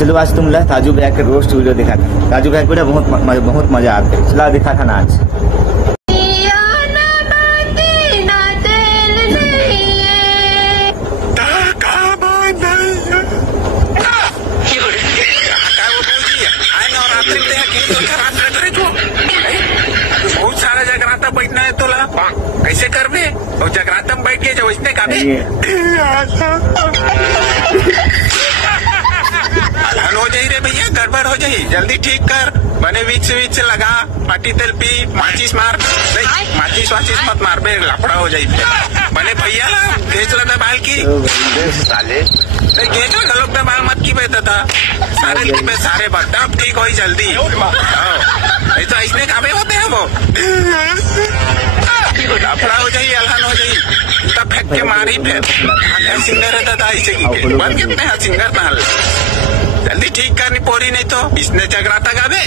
चलो आज तुम ताजू भैया के रोस्ट वीडियो दिखा था। ताजू भैया को बहुत मजा आता है। चला दिखा था ना आज। बहुत सारा जगराता बैठना है तोला, कैसे कर बे? और जगराता में बैठ के जो इसने का हलन हो जाई रे भैया, गड़बड़ हो जाई, जल्दी ठीक कर। बने बीच लगा, पाटी तेल पी, माचिस मार, माचिस वाचिस मत मार बे, लफड़ा हो जाई। बने भैया ला खींच ला बाल की साले, खींच ला गलों पे बाल मत की बेटा था सारे बदम ठीक हो जल्दी। तो इसने काबे होते हैं वो, लफड़ा हो जाई, अलहन हो जाई, तब फेंक के मारी फिर सिंगर रहता था इसे की बन कितने हैं सिंगर ना, जल्दी ठीक करनी पोरी, नहीं तो इसने जगराता गावे।